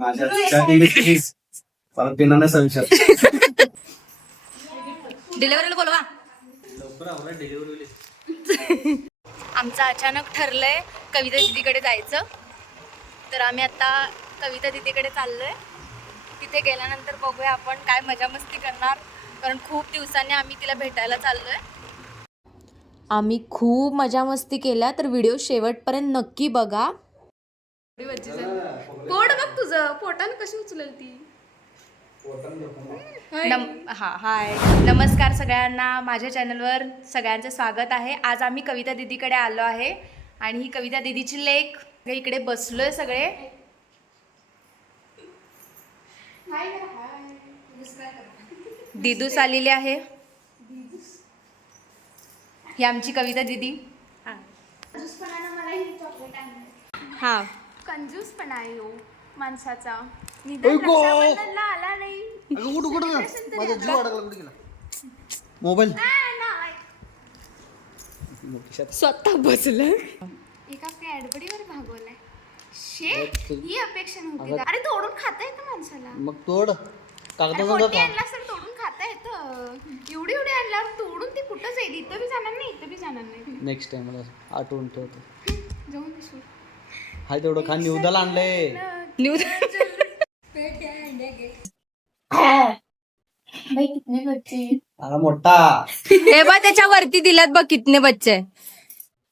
माझ्या बोलवा. आमचं अचानक ठरलंय कविता दिदीकडे जायचं. तर आम्ही आता कविता दिदीकडे चाललोय. तिथे गेल्यानंतर बघूया आपण काय मजा मस्ती करणार. कारण खूप दिवसांनी आम्ही तिला भेटायला चाललोय. आम्ही खूप मजा मस्ती केल्या तर व्हिडिओ शेवटपर्यंत नक्की बघा पोट बघ पोटानं कशी उचलेल ती? नम हा हाय. नमस्कार सगळ्यांना. माझ्या चॅनलवर सगळ्यांचं स्वागत आहे. आज आम्ही कविता दिदीकडे आलो आहे आणि ही कविता दिदीची लेख. इकडे बसलोय सगळे. दिदूस आलेली आहे. ही आमची कविता दिदी. हा. कंजूसपणा आहे हो. माणसाचा. निदान रक्षाबंधनला आला नाही. माझा जीव अडकला कुठे गेला? मोबाईल. स्वतः बसलं. एका कॅडबडीवर भागवलाय. शेट ही अपेक्षा नव्हती. अरे तोडून खाता येतं माणसाला. मग तोड. अरे कागदाचा तोडून खाता येतं. एवढी एवढी आणल्यावर तोडून ती कुठं जाईल? इथं बी जाणार नाही इथं बी जाणार नाही. नेक्स्ट टाइम मला आठवून ठेवतो. जाऊन दिसू. हाय तेवढं खा निवदाला आणलंय. न्यूज भाई कितने बच्चे हा मोठा. हे बघ त्याच्यावरती दिल्यात बघ कितने बच्चे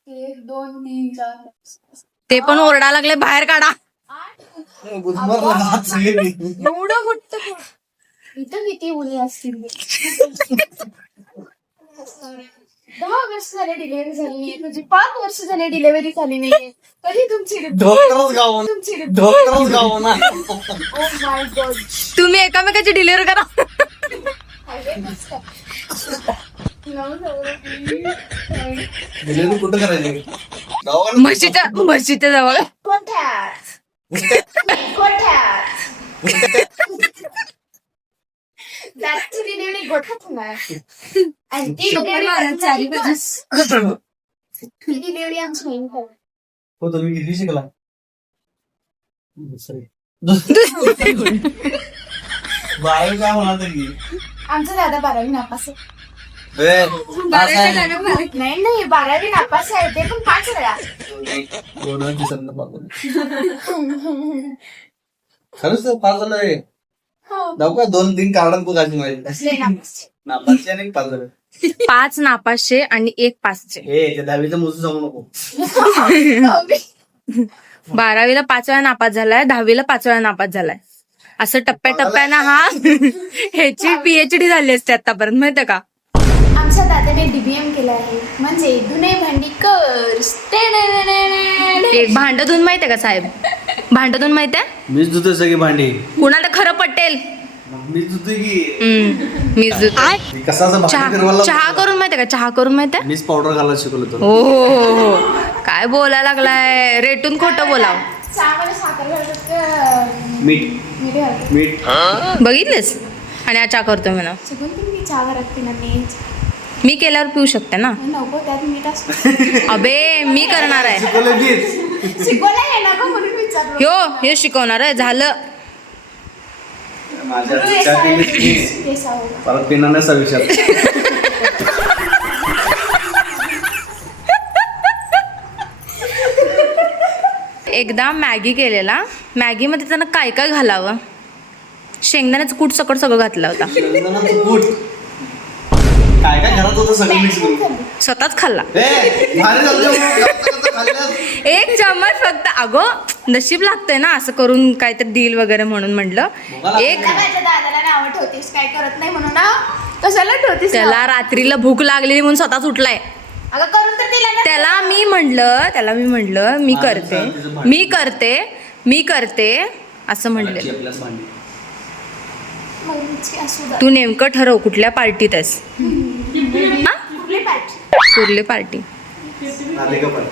एक दोन तीन चार ते पण ओरडा लागले बाहेर काढा. एवढं मोठं इथं किती मुले असतील दहा वर्ष झाले डिलिव्हरी झाली नाहीये तुझी पाच वर्ष झाले डिलिव्हरी झाली नाहीये. कधी तुमची गाव तुमची ढोकरच गाव ना. ओ माय गॉड तुम्ही एकामेकाची डिलिव्हरी करा. डिलिव्हरी कुठं करायची? म्हशीच्या म्हशीच्या जवळ. कोठ्यात कोठ्यात हो तुम्ही किती शिकला? बारावी काय होणार तरी? आमचा दादा बारावी नापास. नाही नाही बारावी नापास आहे ते पण पाच वेळा दोन झालं. खरंच हो जाऊ का दोन तीन कार्डात बघ अशी माहिती असले नापास. नापासचे आणि झालं पाच नापासचे आणि एक ए त्या दहावीचं मोजून सांगू नको. बारावीला पाच वेळा नापास झालाय दहावीला पाच वेळा नापास झालाय. असं टप्प्याटप्प्यानं हा. ह्याची पीएचडी झाली असते आतापर्यंत माहितीये का? आमच्या दादाने डीबीएम केलं आहे. म्हणजे धुणे भांडी कर एक भांड धुवून माहितीये का साहेब? भांड धुवून माहितीये? मीच धुतोय सगळी भांडी. कुणाला खरं पटेल की. हम्म. मी कसा असं भांडी चहा चहा करून माहितीये का? चहा करून माहितीये? मीच पावडर घालायला शिकवलं तुला. हो हो हो हो. काय बोलायला लागलाय? रेटून खोटं बोलाव. चहामध्ये साखर घालतात का? मीठ. मीठ घालतात मीठ. बघितलेस? आणि हा चहा करतो म्हणा. चुकून तुम्ही चहा घरात पिणार नाही. मी केल्यावर पिऊ शकते ना? नको त्यात मीठ असतं. अबे मी करणार आहे. शिकवलं मीच शिकवला आहे ना गं म्हणून विचारलं. ह्यो हे शिकवणार आहे. झालं. माझ्या. परत पिण्याचा विचार. एकदा मॅगी केलेला. मॅगीमध्ये त्यांना काय काय घालावं? शेंगदाण्याचं कूट सकट सगळं घातलं होता. शेंगदाण्याचं कूट. काय काय घरात होतं सगळं मिक्स करून? स्वतःच खाल्ला. एक चम्मच फक्त. अगो नशीब लागतंय ना असं करून काहीतरी देईल वगैरे म्हणून म्हटलं एक मला माझ्या दादाला नावं ठेवतेस काय करत नाही म्हणून ना? कशाला ठेवतेस? त्याला रात्रीला भूक लागलेली म्हणून स्वतःच उठलाय. अगं करून तर दिला ना त्याला मी म्हणलं त्याला मी म्हणलं मी करते. मी करते मी करते असं म्हणले. असू द्या. तू नेमकं ठरव कुठल्या पार्टीत आहेस? कुठली पाहिजे पार्टी? आले का पण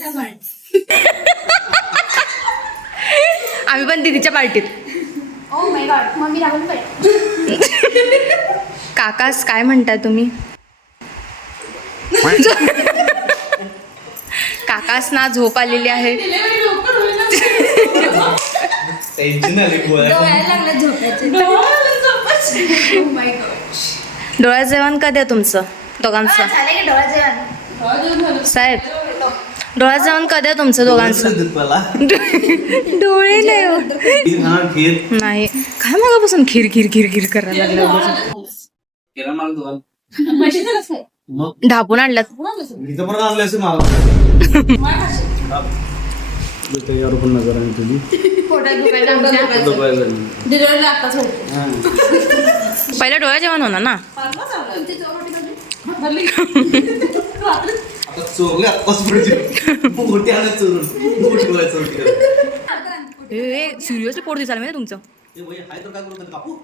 आम्ही पण दिदीच्या पार्टीत. Oh my god mummy Rahul पाहिजे काकास काय म्हणताय तुम्ही? काकासना झोप आलेली आहे. डोळ्यात जेवण कधी आहे तुमचं दोघांचं? झालं की डोळा जेवण कधी तुमचं दोघांचं? डोळे नाही हो. नाही. काय मागापासून खीर खीर खीर खीर करायला लागलं? ढापून आणलं. हा. पहिलं डोळ्या जेवण होणार ना? आता चोरले आत्ताच पुढचे मोठी आणत चोरून. मोठी सिरियसली पोट दिसायला म्हणजे तुमचं. ए बाई, हाय तर काय करू त्याला कापू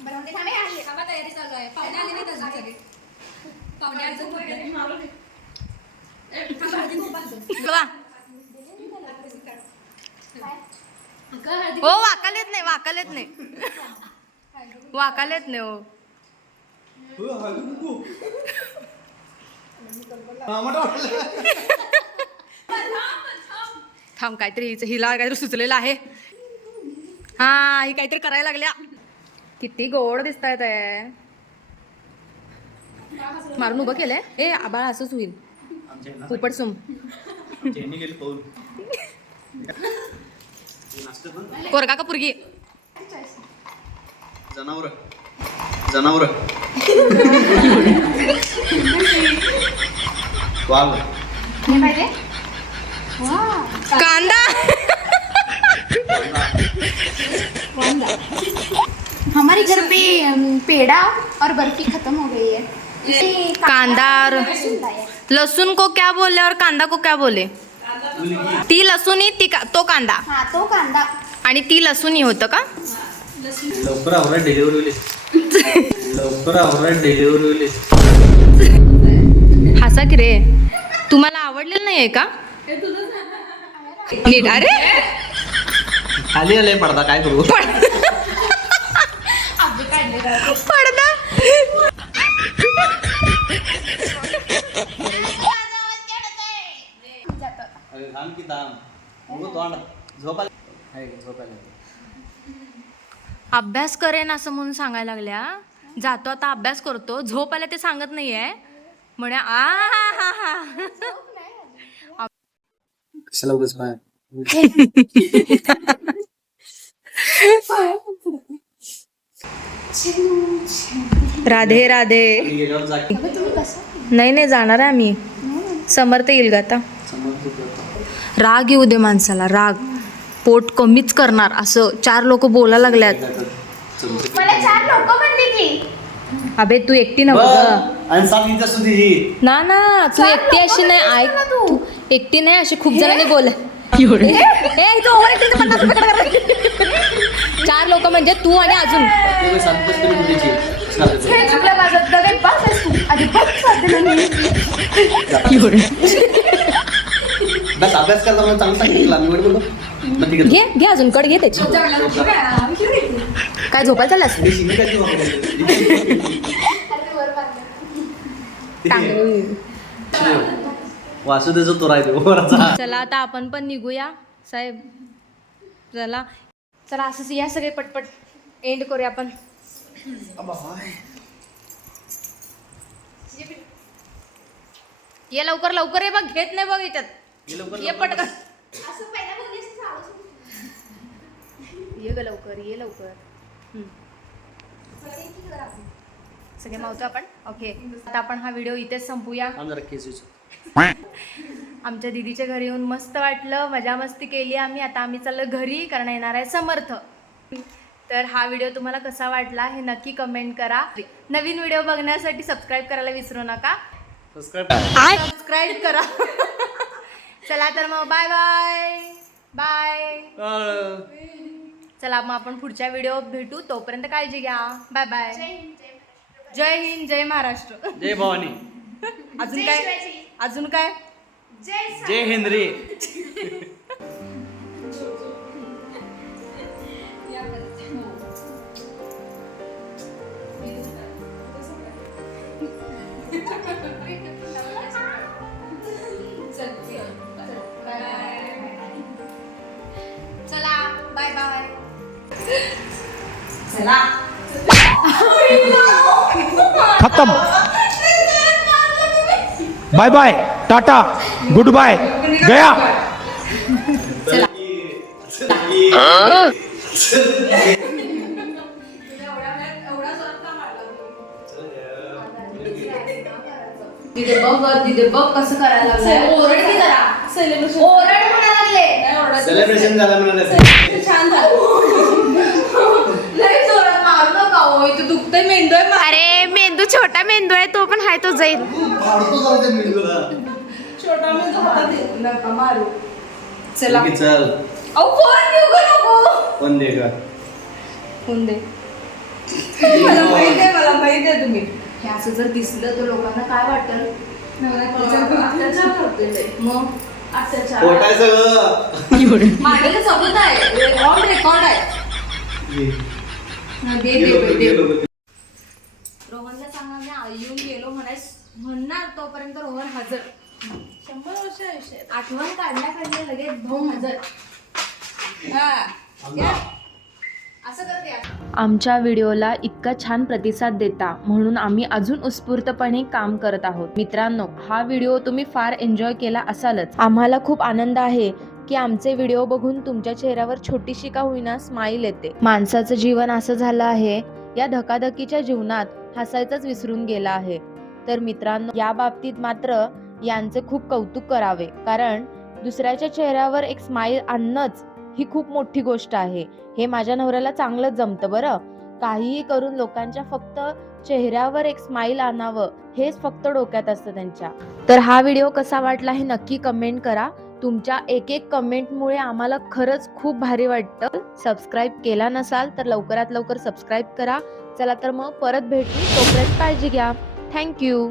बनवते थांबे हो वाकालेत नाही वाकालेत नाही. वाकालेत नाही हो. थांब काहीतरी हिचं- हिला काहीतरी सुचलेलं आहे. हा ही काहीतरी करायला लागल्या. किती गोड दिसत आहे मारून उभं केलंय? ए आबाळ असंच होईल. उपट सुम. कोरगा का पुरगी? जनावर. जनावर. वाघ. हे कांदा. हमारे घर पे पेड़ा और बर्फी खत्म हो गई है। कांदा और लहसुन को क्या बोले और कांदा को क्या बोले? ती लसूण ही ती का तो कांदा. हाँ तो कांदा. आणि ती लसूण ही होतं का? लवकर आवरा डिलिव्हरी होईल लवकर आवरा डिलिव्हरी होईल हसा की रे. तुम्हाला आवडलेलं नाहीये का? नीट अरे! खाली आले पडदा काय करू? पडदा? थांब की थांब तोंड झोपायला हाय, झोपायला अभ्यास करेन असं म्हणून सांगायला लागल्या जातो आता अभ्यास करतो झोप आल्या ते सांगत नाहीये म्हणे आ हा हा हा कशाला उगाच पाय राधे राधे नाही नाही जाणार आहे आम्ही समर्थ येईल का आता. राग येऊ दे माणसाला राग पोट कमीच करणार असं चार लोक बोलायला लागल्यात चमचे. मला चार लोक म्हणली की अबे तू एकटी. बघ, आणि सुधी ही ना ना तू चार एकटी लोकं अशी नाही ऐक ना तू. तू एकटी नाही अशी खूप जणांनी बोल ए, इथं over acting तर पन्नास रुपये कट कर. चार लोक म्हणजे तू आणि अजून सांगतोस. हे चुकलं माझं दगड बस तू आधी बस बस अभ्यास करता मला चांगलं सांगितलं. मग ठीक आहे घे घे अजून कड घे त्याची. काय झोपायला चाललास? मी तो. चला आता आपण पण निघूया. साहेब चला. चला असंच या सगळे पटपट एंड करूया आपण. ये लवकर लवकर ये बघ घेत नाही बघ याच्यात. हे लवकर ये पटकन. असं तर चालूच होतं. ये ग लवकर ये लवकर. हम्म. सगळे मावतो आपण? ओके आता आपण हा व्हिडिओ इथेच संपूया. थांब जरा केस विचार. आमच्या दिदीच्या घरी येऊन मस्त वाटलं मजा मस्ती केली आम्ही. आता आम्ही चाललो घरी कारण येणार आहे समर्थ. तर हा व्हिडिओ तुम्हाला कसा वाटला हे नक्की कमेंट करा. नवीन व्हिडिओ बघण्यासाठी सबस्क्राईब करायला विसरू नका. सबस्क्राईब करा. चला तर मग बाय बाय बाय. चला मग आपण पुढच्या व्हिडिओ भेटू. तोपर्यंत काळजी घ्या. बाय बाय जय हिंद, जय महाराष्ट्र. जय हिंद भवानी. अजून काय. अजून काय? जय सा- जय चला खत्म। Bye bye tata good bye गया तिथे बघ तिथे बघ कसं करायला लागलंय. ओरड की जरा. ओरड म्हणायला लागले. सेलिब्रेशन झालं म्हणाले. छान हो इथे दुखतंय मेंदू आहे मा- अरे मेंदू छोटा मेंदू आहे तो पण हाय तो जाईल फाडतो जाऊ दे मेंदूला. छोटा मेंदू हातात येत नका मारू. चला. ठीक आहे, चल. अहो फोन देऊ का नको? पण दे का? फोन दे. मला माहीत आहे मला माहीत आहे तुम्ही. हे असं जर दिसलं तर लोकांना काय वाटेल? अत्याचार करतोय ते. मग? अत्याचार आहे सगळं माझ्याकडे सबूत आहे. रेकॉर्ड हा. रोहनला सांगा मी येऊन गेलो म्हणायस म्हणणार तोपर्यंत रोहन हजर. शंभर वर्ष आयुष्य. आठवण काढल्या काढल्या लगेच भाऊ हजर. हा. आमच्या व्हिडिओला इतका छान प्रतिसाद देता म्हणून आम्ही अजून उत्स्फूर्तपणे काम करत आहोत. मित्रांनो हा व्हिडिओ तुम्ही फार एन्जॉय केला असालच. आम्हाला खूप आनंद आहे. की आमचे व्हिडिओ बघून तुमच्या चेहऱ्यावर छोटीशी का होईना स्माईल येते. माणसाचं जीवन असं झालं आहे या धकाधकीच्या जीवनात हसायचंच विसरून गेला आहे. तर मित्रांनो या बाबतीत मात्र यांचे खूप कौतुक करावे कारण दुसऱ्याच्या चेहऱ्यावर एक स्माईल आणणंच ही खूप मोठी गोष्ट आहे. हे माझ्या नवऱ्याला चांगलंच जमतं बरं. काहीही करून लोकांच्या फक्त चेहऱ्यावर एक स्माईल आणावं हेच फक्त डोक्यात असतं त्यांच्या. तर हा व्हिडिओ कसा वाटला हे नक्की कमेंट करा. तुमच्या एक एक कमेंटमुळे आम्हाला खरंच खूप भारी वाटतं. सबस्क्राईब केला नसाल तर लवकरात लवकर सबस्क्राईब करा. चला तर मग परत भेटू. तोपर्यंत काळजी घ्या. थँक्यू